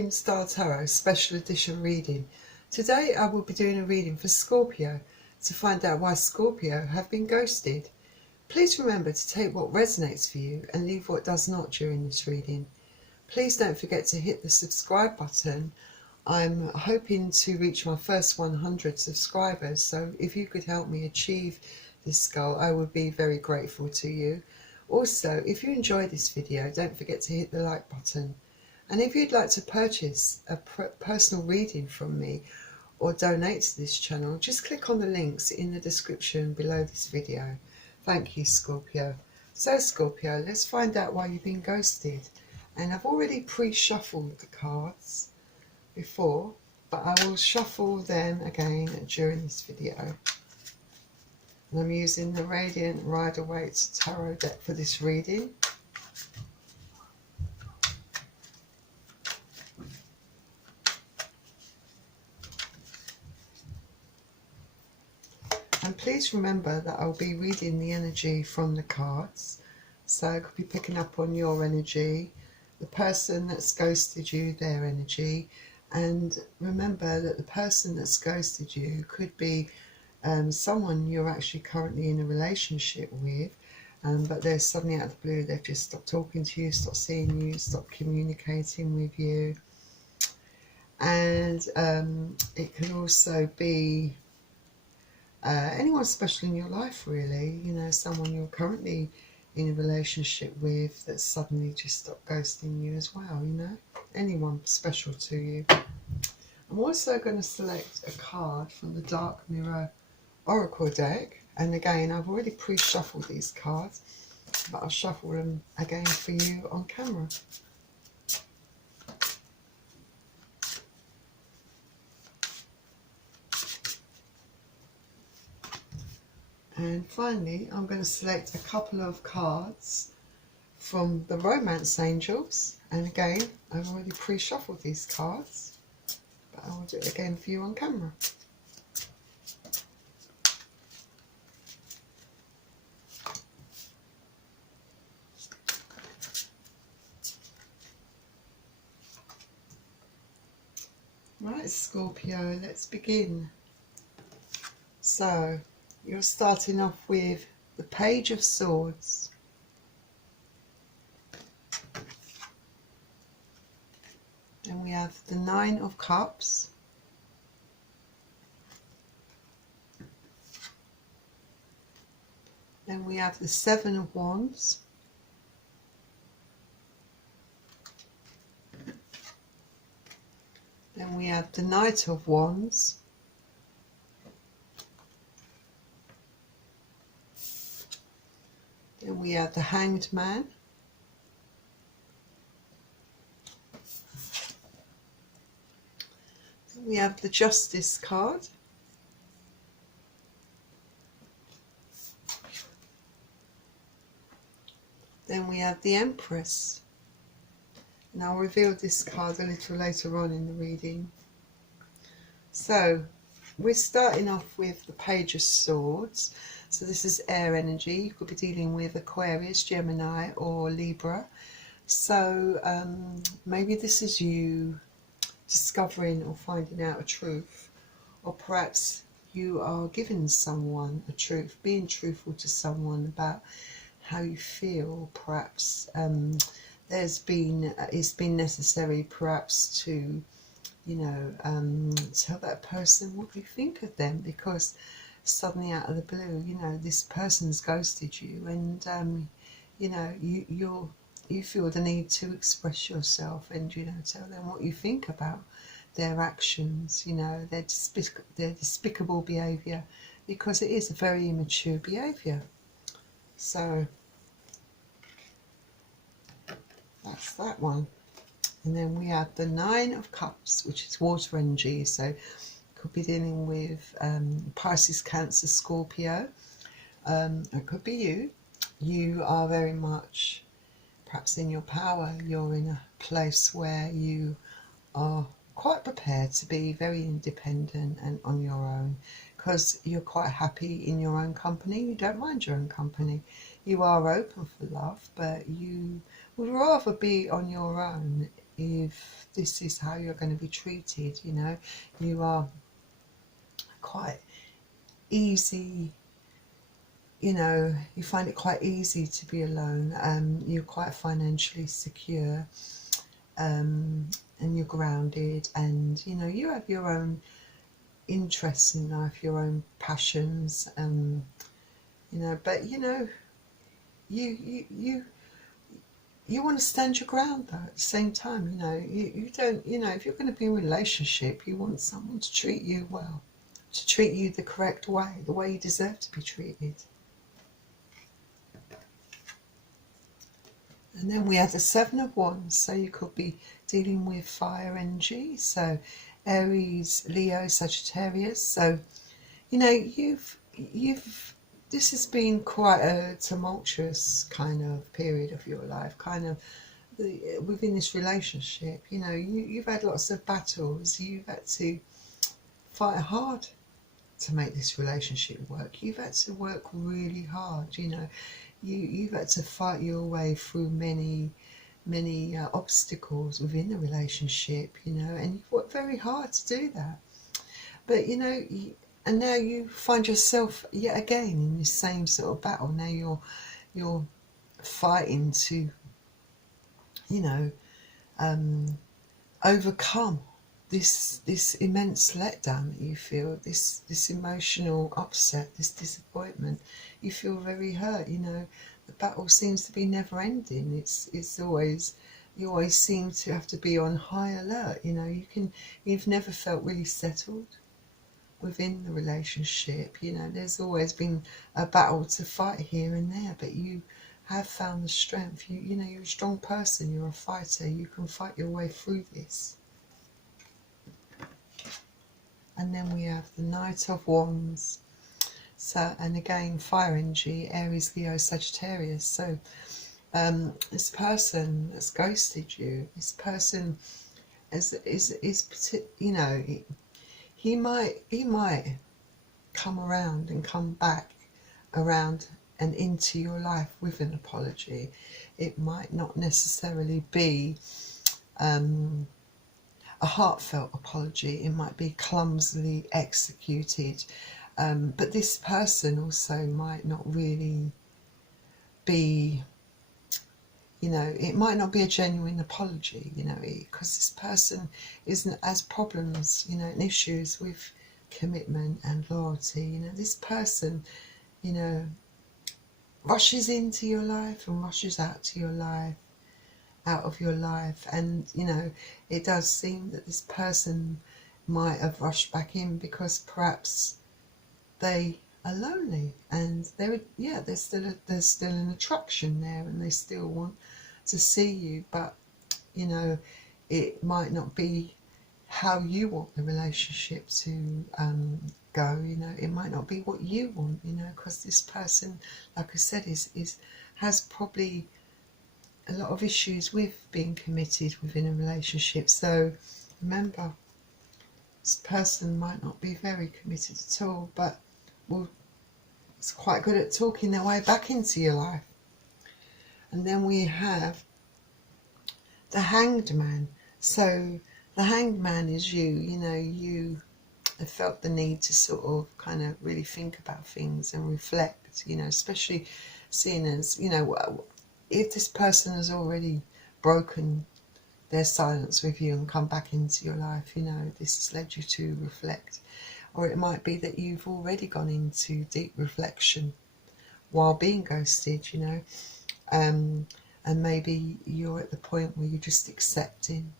Green Star Tarot Special Edition reading. Today I will be doing a reading for Scorpio to find out why Scorpio have been ghosted. Please remember to take what resonates for you and leave what does not during this reading. Please don't forget to hit the subscribe button. I'm hoping to reach my first 100 subscribers, so if you could help me achieve this goal, I would be very grateful to you. Also, if you enjoyed this video, don't forget to hit the like button. And if you'd like to purchase a personal reading from me or donate to this channel, just click on the links in the description below this video. Thank you, Scorpio. So Scorpio, let's find out why you've been ghosted. And I've already pre-shuffled the cards before, but I will shuffle them again during this video. And I'm using the Radiant Rider-Waite Tarot deck for this reading. And please remember that I'll be reading the energy from the cards. So I could be picking up on your energy, the person that's ghosted you, their energy. And remember that the person that's ghosted you could be someone you're actually currently in a relationship with, but they're suddenly out of the blue, they've just stopped talking to you, stopped seeing you, stopped communicating with you. And it can also be anyone special in your life, really, you know, someone you're currently in a relationship with that suddenly just stopped ghosting you as well, you know, anyone special to you. I'm also going to select a card from the Dark Mirror Oracle deck, and again I've already pre-shuffled these cards, but I'll shuffle them again for you on camera. And finally, I'm going to select a couple of cards from the Romance Angels. And again, I've already pre-shuffled these cards, but I will do it again for you on camera. Right, Scorpio, let's begin. So, you're starting off with the Page of Swords. Then we have the Nine of Cups. Then we have the Seven of Wands. Then we have the Knight of Wands. Then we have the Hanged Man. Then we have the Justice card. Then we have the Empress. And I'll reveal this card a little later on in the reading. So, we're starting off with the Page of Swords. So this is air energy. You could be dealing with Aquarius, Gemini or Libra. So maybe this is you discovering or finding out a truth. Or perhaps you are giving someone a truth, being truthful to someone about how you feel. Perhaps it's been necessary perhaps to, you know, tell that person what you think of them, because suddenly out of the blue, you know, this person's ghosted you, and you know, you feel the need to express yourself and, you know, tell them what you think about their actions, you know, their despicable behaviour, because it is a very immature behaviour. So that's that one. And then we have the Nine of Cups, which is water energy. So could be dealing with Pisces, Cancer, Scorpio. It could be you. You are very much perhaps in your power. You're in a place where you are quite prepared to be very independent and on your own, because you're quite happy in your own company. You don't mind your own company. You are open for love, but you would rather be on your own if this is how you're going to be treated. You know, you are quite easy, you know, you find it quite easy to be alone. You're quite financially secure, and you're grounded, and you know, you have your own interests in life, your own passions, you know, but you know, you want to stand your ground though at the same time. You know, you don't, you know, if you're going to be in a relationship, you want someone to treat you well, to treat you the correct way, the way you deserve to be treated. And then we have the Seven of Wands, so you could be dealing with fire energy, so Aries, Leo, Sagittarius. So, you know, this has been quite a tumultuous kind of period of your life, kind of within this relationship. You know, you've had lots of battles, you've had to fight hard to make this relationship work. You've had to work really hard, you know. You've had to fight your way through many obstacles within the relationship, you know, and you've worked very hard to do that. But, you know, and now you find yourself yet again in this same sort of battle. Now you're fighting to, you know, overcome this immense letdown that you feel, this emotional upset, this disappointment. You feel very hurt, you know. The battle seems to be never ending. It's always, you always seem to have to be on high alert, you know. You've never felt really settled within the relationship, you know. There's always been a battle to fight here and there, but you have found the strength. You know, you're a strong person, you're a fighter, you can fight your way through this. And then we have the Knight of Wands. So, and again, fire energy, Aries, Leo, Sagittarius. So, this person that's ghosted you, this person is you know, he might come around and come back around and into your life with an apology. It might not necessarily be a heartfelt apology. It might be clumsily executed, but this person also might not really be, you know, it might not be a genuine apology, you know, because this person has problems, you know, and issues with commitment and loyalty. You know, this person, you know, rushes into your life and rushes out of your life, and you know, it does seem that this person might have rushed back in because perhaps they are lonely, and there's still an attraction there, and they still want to see you, but you know, it might not be how you want the relationship to go. You know, it might not be what you want, you know, because this person, like I said, has probably a lot of issues with being committed within a relationship. So remember, this person might not be very committed at all, but it's quite good at talking their way back into your life. And then we have the Hanged Man. So the Hanged Man is you. You know, you have felt the need to sort of kind of really think about things and reflect, you know, especially seeing as, you know, if this person has already broken their silence with you and come back into your life, you know, this has led you to reflect. Or it might be that you've already gone into deep reflection while being ghosted, you know, and maybe you're at the point where you're just accepting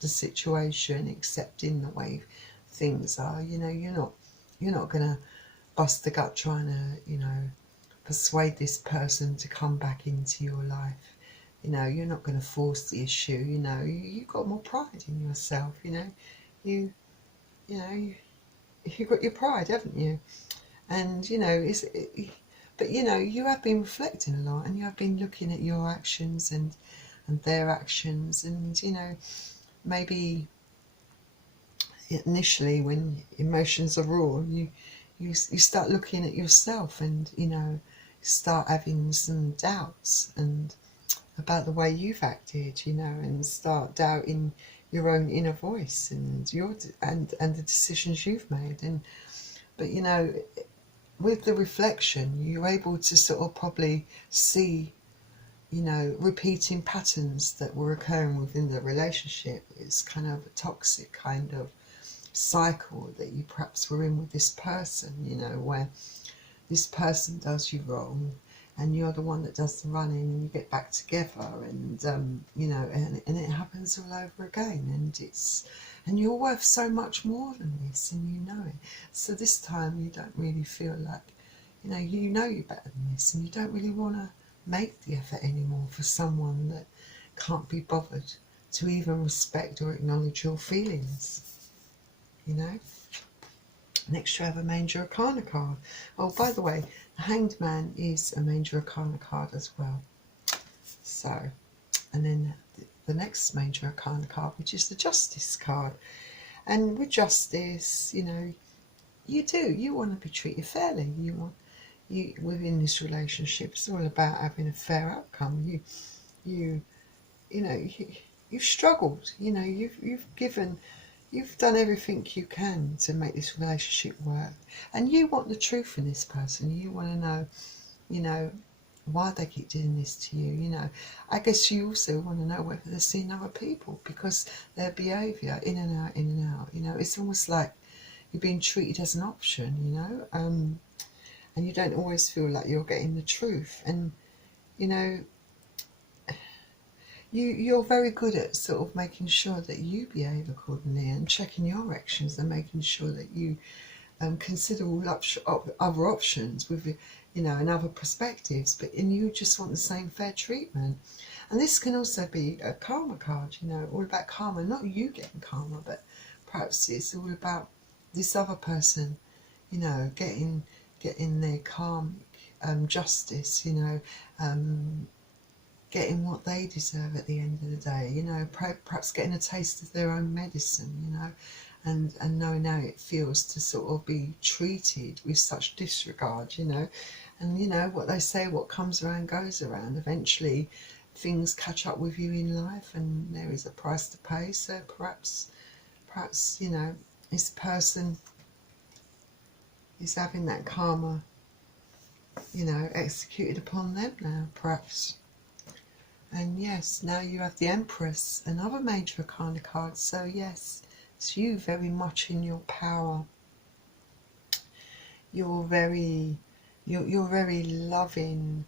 the situation, accepting the way things are. You know, you're not gonna bust the gut trying to, you know, persuade this person to come back into your life. You know, you're not going to force the issue. You know, you've got more pride in yourself. You know, you've got your pride, haven't you? And you know, but you know, you have been reflecting a lot, and you have been looking at your actions and their actions, and you know, maybe initially when emotions are raw, you start looking at yourself, and you know, start having some doubts and about the way you've acted, you know, and start doubting your own inner voice and and the decisions you've made. And but you know, with the reflection, you're able to sort of probably see, you know, repeating patterns that were occurring within the relationship. It's kind of a toxic kind of cycle that you perhaps were in with this person, you know, where this person does you wrong and you're the one that does the running, and you get back together, and you know, and it happens all over again, and you're worth so much more than this, and you know it. So this time you don't really feel like, you know you're better than this, and you don't really want to make the effort anymore for someone that can't be bothered to even respect or acknowledge your feelings, you know. Next you have a Major Arcana card. Oh, by the way, the Hanged Man is a Major Arcana card as well. So, and then the next Major Arcana card, which is the Justice card. And with Justice, you know, you want to be treated fairly. You within this relationship, it's all about having a fair outcome. You know, you've struggled. You know, you've done everything you can to make this relationship work, and you want the truth in this person. You want to know, you know, why they keep doing this to you. You know, I guess you also want to know whether they're seeing other people, because their behaviour in and out, you know, it's almost like you're being treated as an option, you know, and you don't always feel like you're getting the truth. And you know, you're very good at sort of making sure that you behave accordingly and checking your actions and making sure that you consider all other options with, you know, and other perspectives, and you just want the same fair treatment. And this can also be a karma card, you know, all about karma, not you getting karma, but perhaps it's all about this other person, you know, getting their karmic justice, you know, getting what they deserve at the end of the day, you know, perhaps getting a taste of their own medicine, you know, and knowing how it feels to sort of be treated with such disregard, you know. And you know what they say, what comes around goes around. Eventually things catch up with you in life, and there is a price to pay. So perhaps, you know, this person is having that karma, you know, executed upon them now, perhaps. And yes, now you have the Empress, another Major Arcana card. So yes, it's you very much in your power. You're very loving,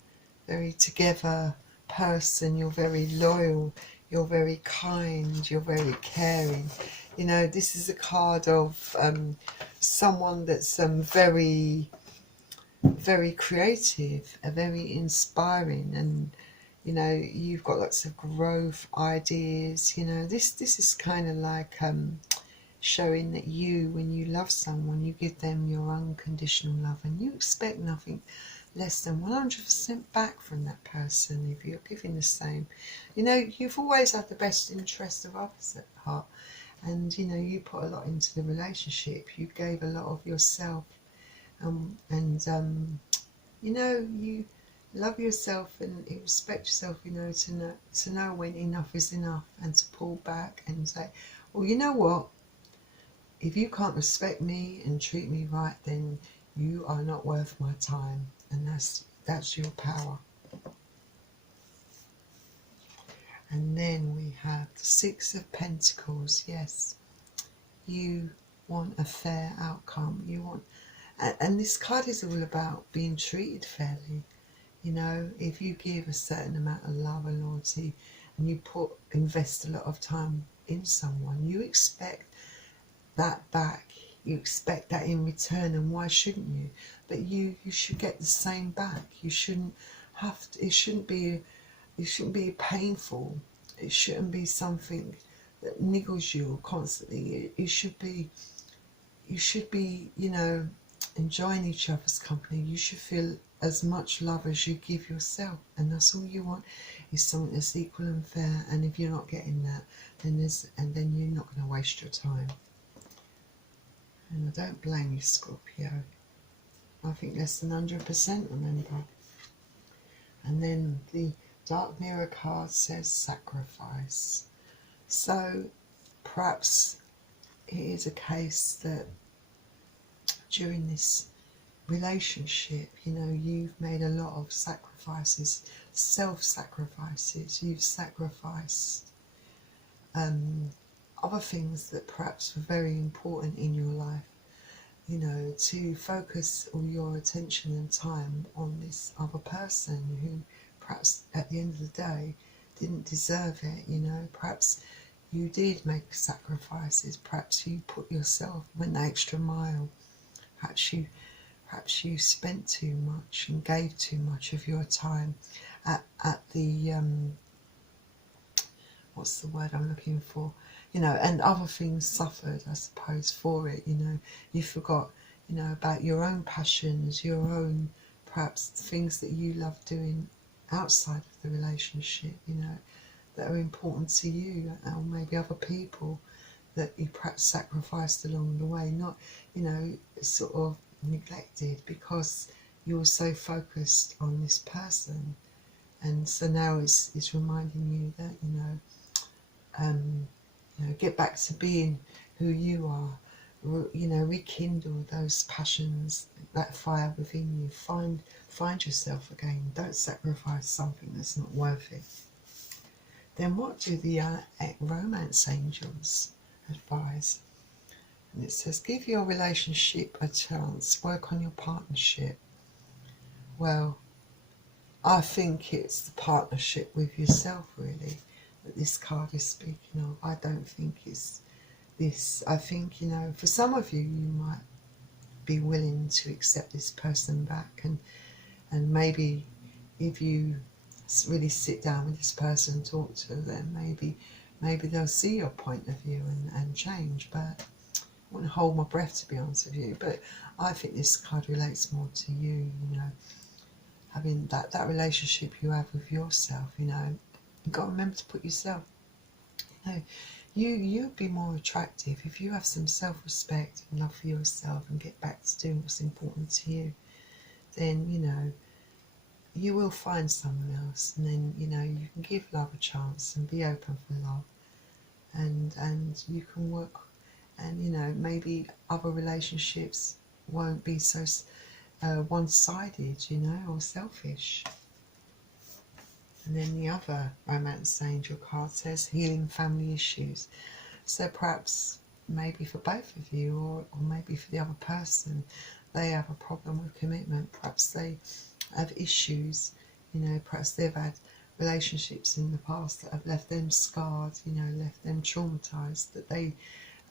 very together person. You're very loyal. You're very kind. You're very caring. You know, this is a card of someone that's very creative, very inspiring, and you know, you've got lots of growth ideas. You know, this is kind of like showing that when you love someone, you give them your unconditional love, and you expect nothing less than 100% back from that person if you're giving the same. You know, you've always had the best interest of others at heart, and you know, you put a lot into the relationship. You gave a lot of yourself, you know, you love yourself and you respect yourself, you know, to know when enough is enough, and to pull back and say, well, you know what, if you can't respect me and treat me right, then you are not worth my time. And that's your power. And then we have the Six of Pentacles. Yes, you want a fair outcome. You want, and this card is all about being treated fairly. You know, if you give a certain amount of love and loyalty, and you invest a lot of time in someone, you expect that back. You expect that in return, and why shouldn't you? But you should get the same back. You shouldn't have to, it shouldn't be painful. It shouldn't be something that niggles you constantly. You should be, you know, enjoying each other's company. You should feel as much love as you give yourself, and that's all you want, is something that's equal and fair. And if you're not getting that, then you're not going to waste your time. And I don't blame you, Scorpio. I think less than 100%, remember. And then the Dark Mirror card says sacrifice. So perhaps it is a case that during this relationship, you know, you've made a lot of sacrifices, self-sacrifices. You've sacrificed other things that perhaps were very important in your life, you know, to focus all your attention and time on this other person who perhaps at the end of the day didn't deserve it, you know. Perhaps you did make sacrifices, perhaps you put yourself, went the extra mile, perhaps you spent too much and gave too much of your time at the what's the word I'm looking for, you know, and other things suffered, I suppose, for it, you know. You forgot, you know, about your own passions, your own perhaps things that you love doing outside of the relationship, you know, that are important to you, or maybe other people that you perhaps sacrificed along the way, not, you know, sort of neglected because you were so focused on this person. And so now it's reminding you that, you know, get back to being who you are, you know, rekindle those passions, that fire within you, find yourself again. Don't sacrifice something that's not worth it. Then what do the romance angels advise? And it says, give your relationship a chance, work on your partnership. Well, I think it's the partnership with yourself, really, that this card is speaking of. I don't think it's this. I think, you know, for some of you, you might be willing to accept this person back, and maybe if you really sit down with this person and talk to them, maybe they'll see your point of view and change. But I wouldn't hold my breath, to be honest with you. But I think this card relates more to you, you know, having that relationship you have with yourself, you know. You've got to remember to put yourself, you know, you'd be more attractive if you have some self-respect and love for yourself and get back to doing what's important to you. Then, you know, you will find someone else, and then, you know, you can give love a chance and be open for love, and you can work, and, you know, maybe other relationships won't be so one-sided, you know, or selfish. And then the other romance angel card says healing family issues. So perhaps maybe for both of you, or maybe for the other person, they have a problem with commitment. Perhaps they have issues, you know, perhaps they've had relationships in the past that have left them scarred, you know, left them traumatized, that they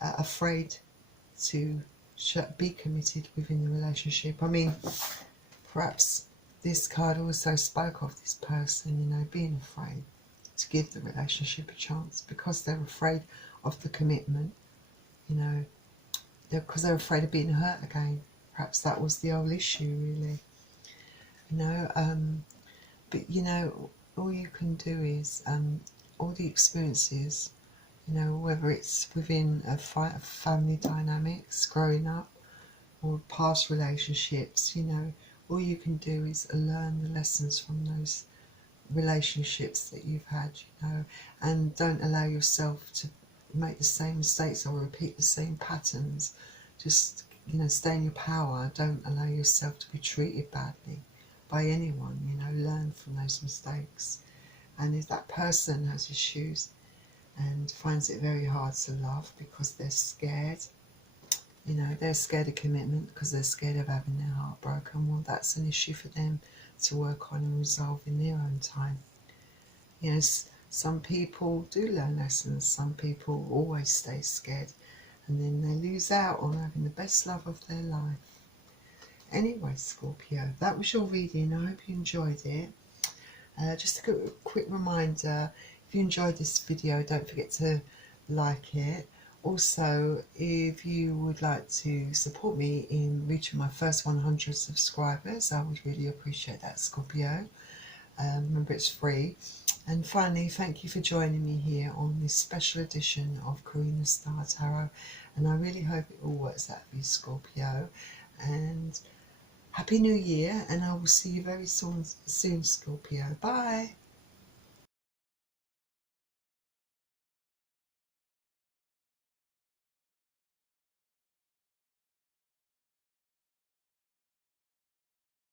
are afraid to be committed within the relationship. I mean, perhaps this card also spoke of this person, you know, being afraid to give the relationship a chance because they're afraid of the commitment, you know, because they're afraid of being hurt again. Perhaps that was the whole issue, really, you know. But, you know, all you can do is all the experiences, you know, whether it's within a family dynamics, growing up, or past relationships, you know, all you can do is learn the lessons from those relationships that you've had, you know, and don't allow yourself to make the same mistakes or repeat the same patterns. Just, you know, stay in your power. Don't allow yourself to be treated badly by anyone, you know. Learn from those mistakes. And if that person has issues and finds it very hard to love because they're scared, you know, they're scared of commitment because they're scared of having their heart broken, well, that's an issue for them to work on and resolve in their own time. You know, some people do learn lessons, some people always stay scared, and then they lose out on having the best love of their life. Anyway, Scorpio, that was your reading. I hope you enjoyed it. Just a quick reminder, if you enjoyed this video, don't forget to like it. Also, if you would like to support me in reaching my first 100 subscribers, I would really appreciate that, Scorpio. Remember, it's free. And finally, thank you for joining me here on this special edition of Karina Star Tarot. And I really hope it all works out for you, Scorpio. And Happy New Year, and I will see you very soon, Scorpio. Bye.